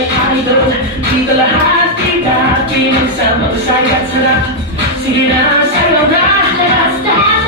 ay idol. Dito lahat kita pinagsama, masaya at sarap. Sige na, sayo na. Let's dance.